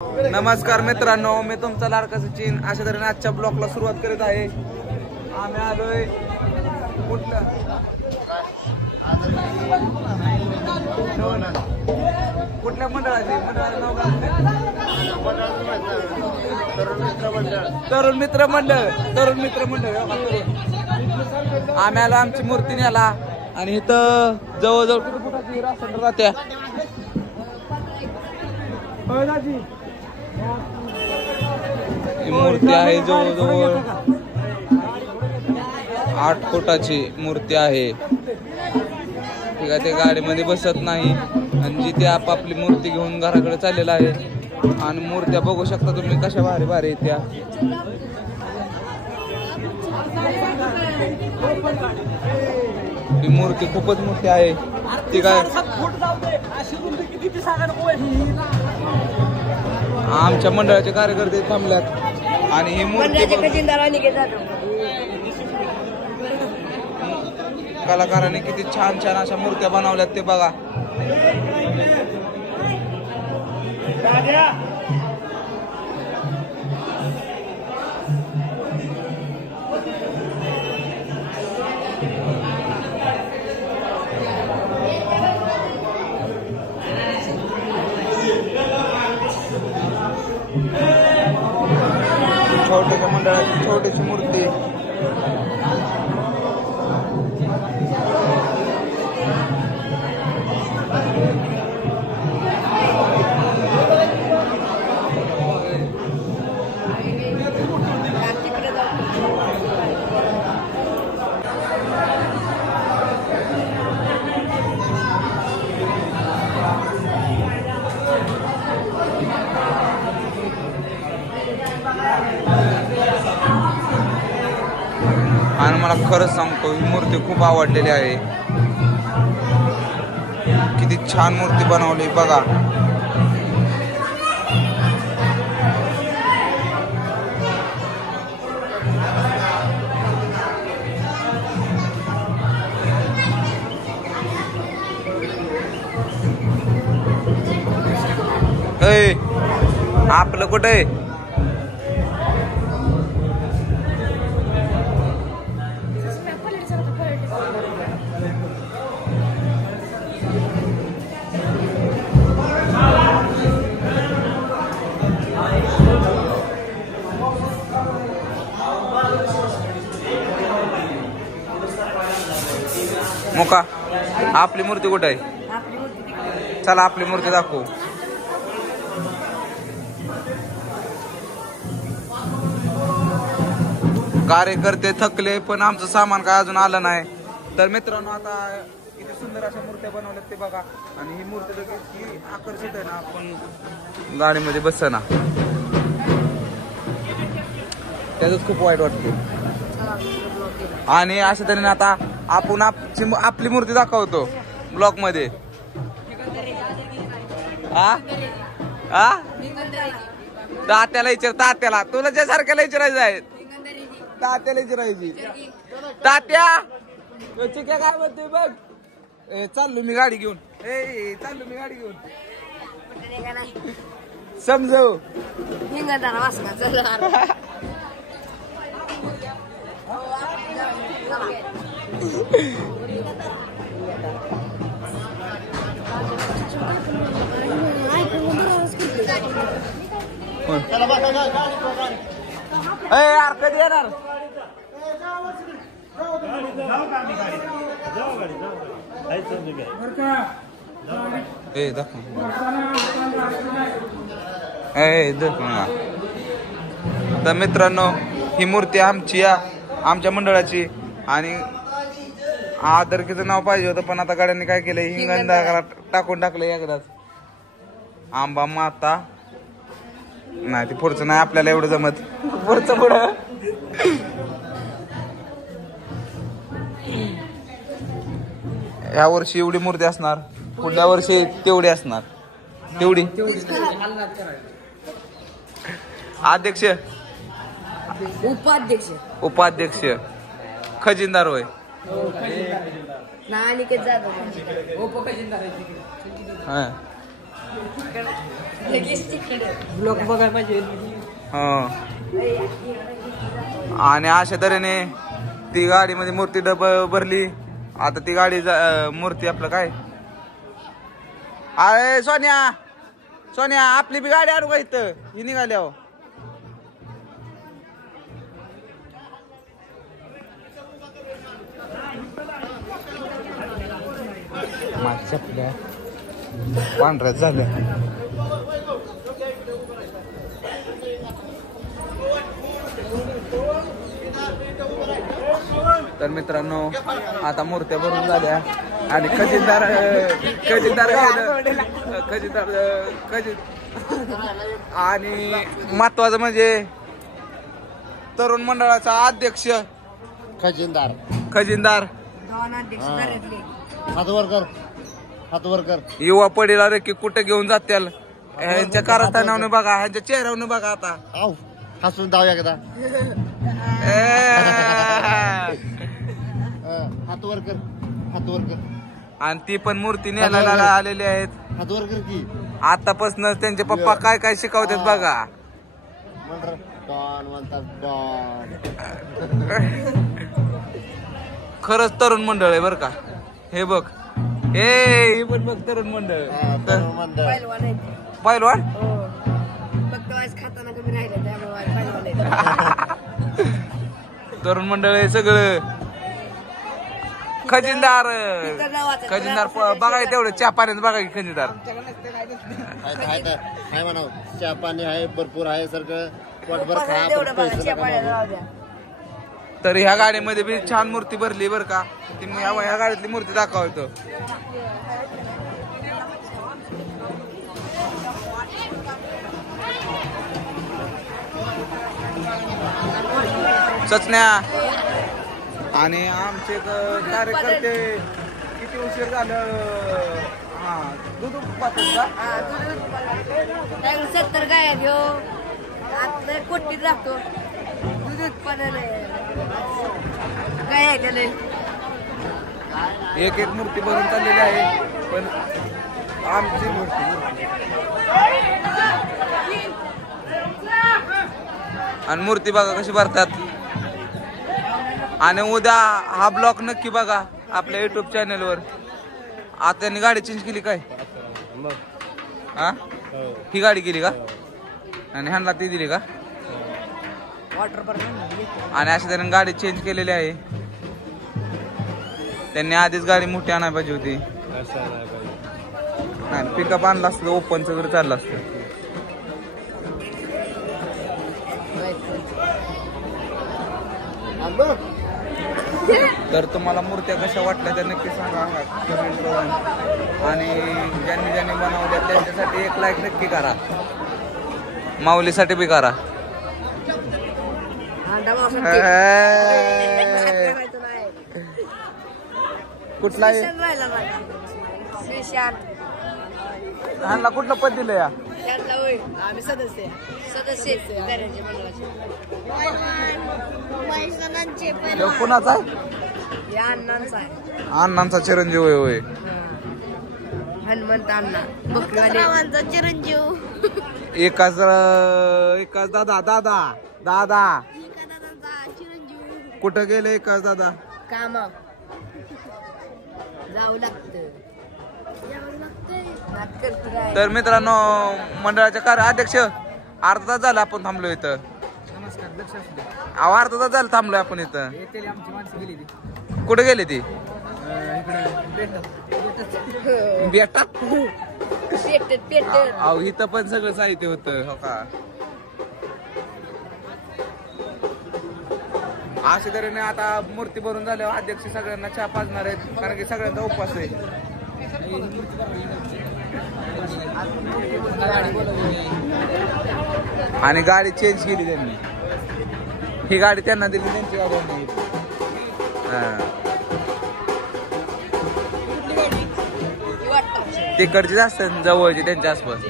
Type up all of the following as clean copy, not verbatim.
नमस्कार मित्रांनो, मी तुमचा लाडका सचिन. अशा तऱ्हेने आजच्या ब्लॉगला सुरुवात करीत आहे. आम्ही आलोय कुठलं कुठल्या मंडळाचे नाव काय? तरुण मित्र मंडळ. आम्ही आलो आमची मूर्ती न्याला आणि इथं जवळजवळ किती फुटाची रासंड राहत्या? मूर्ती आहे जवळजवळ 8 फुटाची मूर्ती आहे. ठीक आहे, ते गाडीमध्ये बसत नाही आणि जिथे आपापली मूर्ती घेऊन घराकडे चाललेला आहे. आणि मूर्त्या बघू शकता तुम्ही कशा भारी भारी आहेत त्या. ही मूर्ती खूपच मोठी आहे. ती काय आमच्या मंडळाचे कार्यकर्ते थांबल्यात आणि ही मूर्ती कलाकारांनी किती छान छान अशा मूर्त्या बनवल्यात ते बघा. छोट्याच्या मंडळाची छोटीशी मूर्ती. आणि मला खरंच सांगतो, ही मूर्ती खूप आवडलेली आहे. किती छान मूर्ती बनवली बघा. आपलं कुठे आहे? मुका आपली मूर्ती कुठे आहे? चला आपली मूर्ती दाखवू. कार्यकर्ते थकले पण आमचं सामान काय अजून आलं नाही. तर मित्रांनो, आता किती सुंदर अशा मूर्त्या बनवल्यात ते बघा. आणि ही मूर्ती इतकी आकर्षित आहे ना, आपण गाडीमध्ये बस ना, त्याच खूप वाईट वाटते. आणि अशा तऱ्हेने आता आपण आपली मूर्ती दाखवतो ब्लॉक मध्ये. तात्याला विचार, तात्याला तुला ज्या सारख्याला विचारायचं आहे, तात्याला विचारायची. तात्या चिक्या काय म्हणते बघ. चाललो मी गाडी घेऊन. समजव. यार कधी येणार? तर मित्रांनो, ही मूर्ती आमची आमच्या मंडळाची. आणि आदरकीचं नाव पाहिजे होतं पण आता गाड्यांनी काय केलं, हिंगणदा टाकून टाकलं एकदाच. आंबा माता नाही, ते पुढचं नाही आपल्याला एवढं जमत. पुढचं पुढं या वर्षी एवढी मूर्ती असणार, पुढल्या वर्षी तेवढी असणार. तेवढी अध्यक्ष, उपाध्यक्ष, खजिनदार होय. ब्लॉग बघायला पाहिजे. हो. आणि अशा तऱ्हेने ती गाडीमध्ये मूर्ती भरली. आता ती गाडी मूर्ती आपलं काय अरे सोन्या सोन्या आपली बी गाडी आणू का इथं ही निघाल्यावर. माझ्या पांढऱ्याच झाल्या. तर मित्रांनो आता मूर्त्या भरून झाल्या आणि खजिनदार आणि महत्वाचं म्हणजे तरुण मंडळाचा अध्यक्ष खजिनदार युवा पडीला रे की कुठे घेऊन जात्याल ह्यांच्या कारस्थानावर बघा ह्यांच्या चेहऱ्यावर बघा. आता हसून जाऊया एकदा. हात वर कर. आणि ती पण मूर्ती न्यायला आलेली आहेत. हात वर कर की आतापासून त्यांचे पप्पा काय काय शिकवतात बघा. खरंच तरुण मंडळ आहे बर का. हे बघ हे पण बघ तरुण मंडळ. पहिलवान तरुण मंडळ आहे सगळं. खजिनदार बघा तेवढं चहा पाण्यात बघा की खजिनदार. चहा पाणी आहे भरपूर आहे सगळं. तर ह्या गाडीमध्ये बी छान मूर्ती भरली बर का. ह्या गाडीतली मूर्ती दाखवतो. सचन्या आणि आमचे कार्यकर्ते किती उशीर झालं. हा दूध पाहतो का 70 गाय घेऊ आता कोटीत राहतो. दूध उत्पादन काय आहे. एक एक मूर्ती भरून चाललेली आहे. पण आमची मूर्ती आणि मूर्ती बघा कशी भरतात. आणि उद्या हा ब्लॉग नक्की बघा आपल्या युट्यूब चॅनलवर. आता त्यांनी गाडी चेंज केली काय. हा ही गाडी केली का आणि ह्यांना ती दिली का. आणि अशा त्याने गाडी चेंज केलेली आहे. त्यांनी आधीच गाडी मोठी आणायला पाहिजे होती. नाही पिकअप आणला असतं ओपनचं वगैरे चाललं असतं. तर तुम्हाला मूर्त्या कशा वाटल्या त्या नक्की सांगा कमेंट करून. आणि ज्यांनी ज्यांनी बनवल्या त्यांच्यासाठी 1 लाईक नक्की करा. माऊलीसाठी बी करा. कुठला ह्यांना कुठलं पद दिलं या. आम्ही सदस्य कुणाचा आहे. अण्णांचा चिरंजीव आहे होय. हनुमंत अण्णा बकरीवाल्यांचा चिरंजीव. एकाच दादा दादा दादा कुठं गेले एकाच दादा. कामा जाऊ लागतं. तर मित्रांनो मंडळाच्या अध्यक्ष अर्धा तास झाला आपण थांबलो इथं. अर्धा तास झाला थांबलोय आपण इथं. कुठे गेली ती बेटात. अहो इथं पण सगळं साहित्य होतं हो का. अशा तऱ्हेने आता मूर्ती भरून झाल्यावर अध्यक्ष सगळ्यांना चहा पाजणार आहेत कारण की सगळ्यांचा उपवास आहे. आणि गाडी चेंज केली त्यांनी. ही गाडी त्यांना दिली त्यांची गाडी. तिकडची जास्त जवळची त्यांच्या आसपास.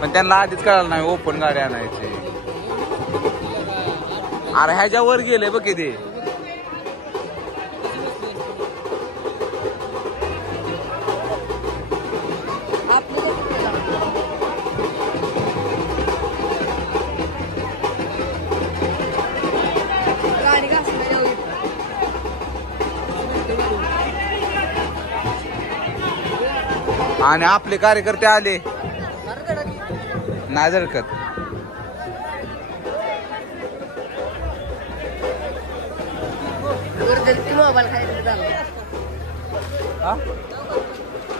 पण त्यांना आधीच कळालं नाही ओपन गाडी आणायची. अरे ह्याच्या वर गेले बघ किती. आणि आपले कार्यकर्ते आले नाही झळकत. मोबाईल खायला झाला.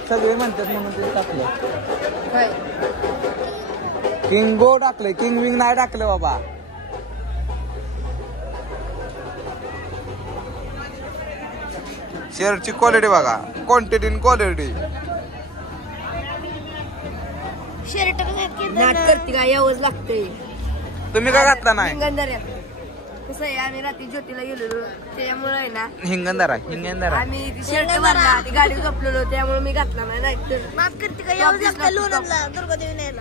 सगळे म्हणतात म्हणून ते टाकलं. होय. किंग गो टाकलंय, किंग विंग नाही टाकलं बाबा. शर्टची क्वालिटी बघा, क्वांटिटी इन क्वालिटी. शर्ट नाट करते का यावंच लागतंय. तुम्ही का घातला नाही? हिंगंदऱ्यात कसं आहे, आम्ही रात्री ज्योतीला गेलेलो त्यामुळे आहे ना हिंगंदारा आम्ही शर्ट भरला ती गाडी झोपलेलो त्यामुळे मी घातला नाही. नाही माफ करते का यावंच लागतं लोणंदला दुर्गादेवी न्यायला.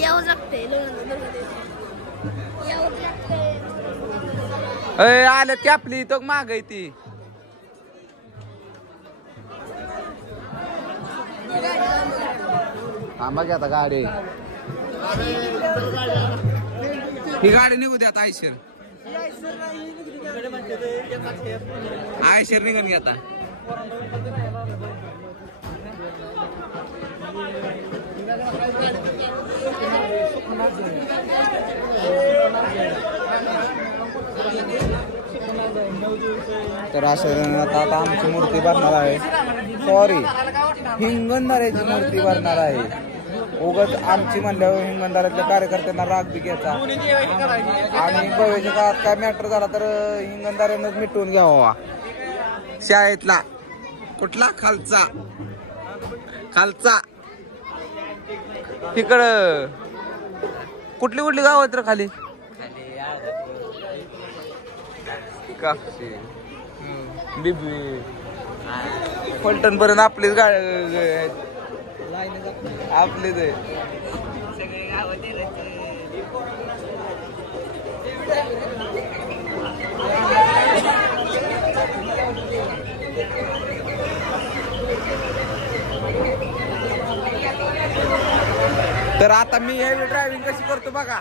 यावंच लागतंय लोणंदला दुर्गादेवी यावंच लागतंय. आलं की आपली तो माग आहे ती. हा मग आता गाडी ही गाडी निघू द्या आता. आयशर निघून घ्या आता. तर अशा आता आमची मूर्ती भरणार आहे. सॉरी, हिंगणदाऱ्याची मूर्ती भरणार आहे. उगाच आमची म्हणल्यावर हिंगणदाऱ्यातल्या कार्यकर्त्यांना राग बी घ्यायचा आणि भविष्य काळात काय मॅटर झाला तर हिंगणदाऱ्यांनाच मिटवून घ्यावा. शाळेतला कुठला खालचा तिकडं कुठली कुठली गाव आहेत रे खाली? कापशी, बिबी, फलटण पर्यंत आपलीच गाडी, आपलीच आहे. तर आता मी हेवी ड्रायव्हिंग कशी करतो बघा.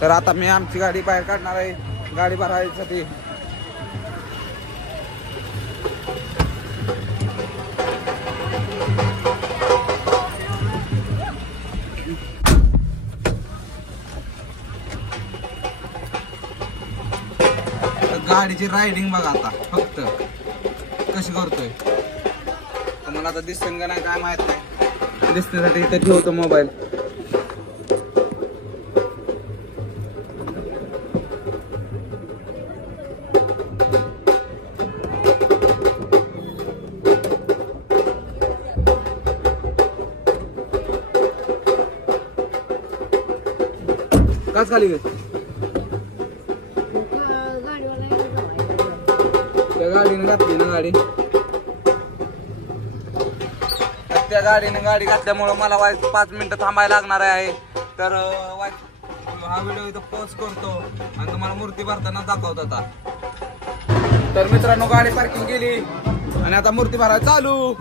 तर आता मी आमची गाडी बाहेर काढणार आहे गाडी भरायसाठी. गाडीची रायडिंग बघा आता फक्त कशी करतोय. तुम्हाला आता दिसतं का नाही काय माहित नाही, दिसण्यासाठी इथे ठेवतो मोबाईल. काच खाली गे त्या गाडीने घातली ना गाडी. त्या गाडीने गाडी घातल्यामुळं मला 5 मिनिटं थांबायला लागणार आहे. तर हा व्हिडिओ इथं पॉज करतो आणि तुम्हाला मूर्ती भरताना दाखवतो आता. तर मित्रांनो गाडी पार्किंग केली आणि आता मूर्ती भरायला चालू.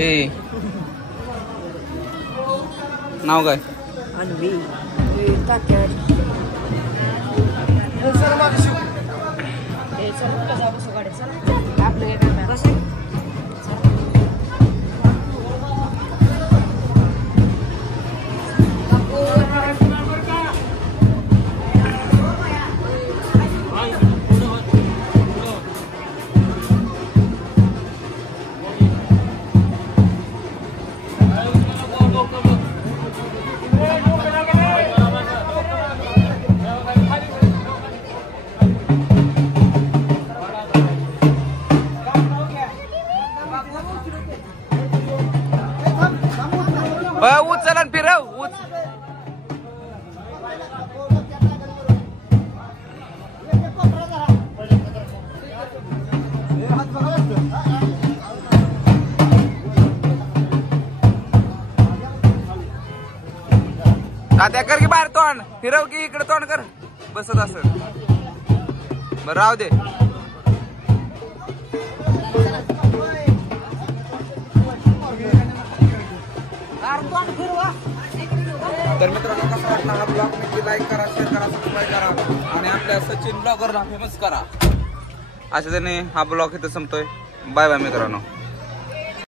ए नाव काय? उचल आणि फिरव. तात्या कर की बाहेर तोंड फिरव की इकडे तोंड कर बसत असं. बरं राहू दे. तर मित्रांनो कसा वाटला हा ब्लॉग नक्की लाईक करा, शेअर करा, सबस्क्राईब करा आणि आपल्या सचिन ब्लॉगरला फेमस करा. अशा त्याने हा ब्लॉग इथं संपतोय. बाय बाय मित्रांनो.